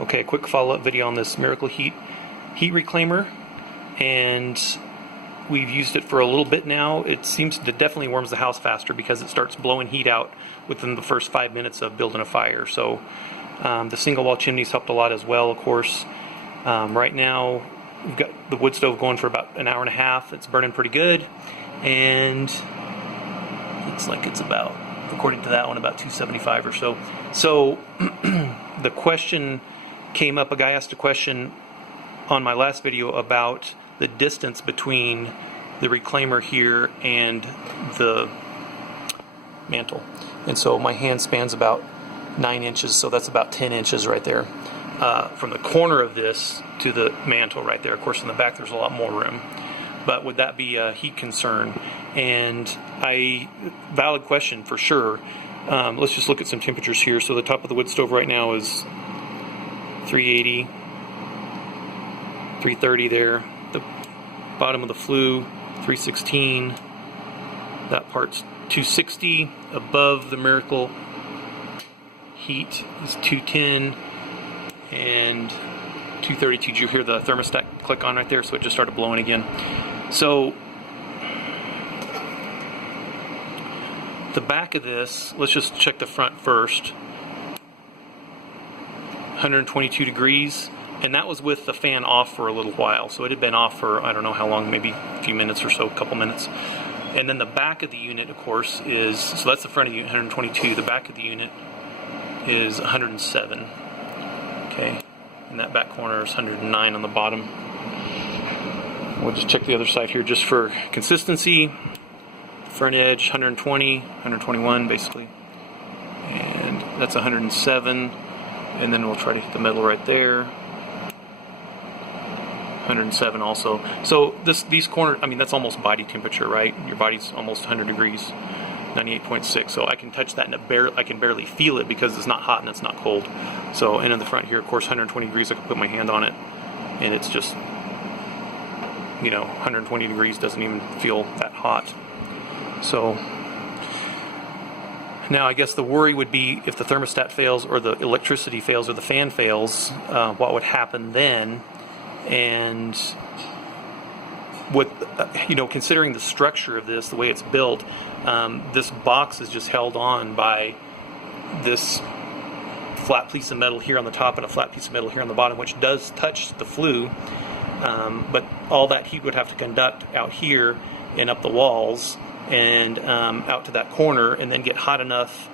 Okay, a quick follow-up video on this Miracle Heat reclaimer, and we've used it for a little bit now. It seems to definitely warms the house faster because it starts blowing heat out within the first 5 minutes of building a fire. So the single wall chimneys helped a lot as well, of course. Right now we've got the wood stove going for about an hour and a half. It's burning pretty good, and looks like it's about, according to that one, about 275 or so. So the question came up, a guy asked a question on my last video about the distance between the reclaimer here and the mantle. And so my hand spans about 9 inches, so that's about 10 inches right there. From the corner of this to the mantle right there. Of course, in the back there's a lot more room. But would that be a heat concern? And valid question for sure. Let's just look at some temperatures here. So the top of the wood stove right now is 380, 330 there. The bottom of the flue, 316. That part's 260. Above the Miracle Heat is 210 and 232. Did you hear the thermostat click on right there? So it just started blowing again. So the back of this, let's just check the front first. 122 degrees, and that was with the fan off for a little while. So it had been off for I don't know how long, maybe a few minutes or so, a couple minutes. And then the back of the unit, of course, is, so that's the front of the unit, 122. The back of the unit is 107. Okay, and that back corner is 109 on the bottom. We'll just check the other side here just for consistency. Front edge, 120, 121 basically. And that's 107. And then we'll try to hit the middle right there. 107 also. So these corners, I mean, that's almost body temperature, right? Your body's almost 100 degrees, 98.6. So I can touch that and I can barely feel it because it's not hot and it's not cold. So, and in the front here, of course, 120 degrees, I can put my hand on it and it's just, 120 degrees doesn't even feel that hot. So now I guess the worry would be if the thermostat fails or the electricity fails or the fan fails, what would happen then? And with considering the structure of this, the way it's built, this box is just held on by this flat piece of metal here on the top and a flat piece of metal here on the bottom, which does touch the flue, but all that heat would have to conduct out here and up the walls and out to that corner, and then get hot enough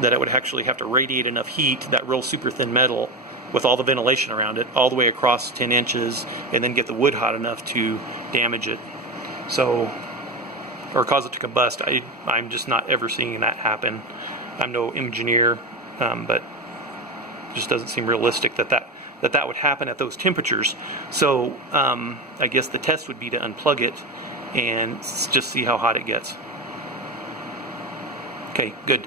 that it would actually have to radiate enough heat, that real super thin metal with all the ventilation around it, all the way across 10 inches, and then get the wood hot enough to damage it, or cause it to combust. I'm just not ever seeing that happen. I'm no engineer, but it just doesn't seem realistic that would happen at those temperatures. So I guess the test would be to unplug it and just see how hot it gets. Okay, good.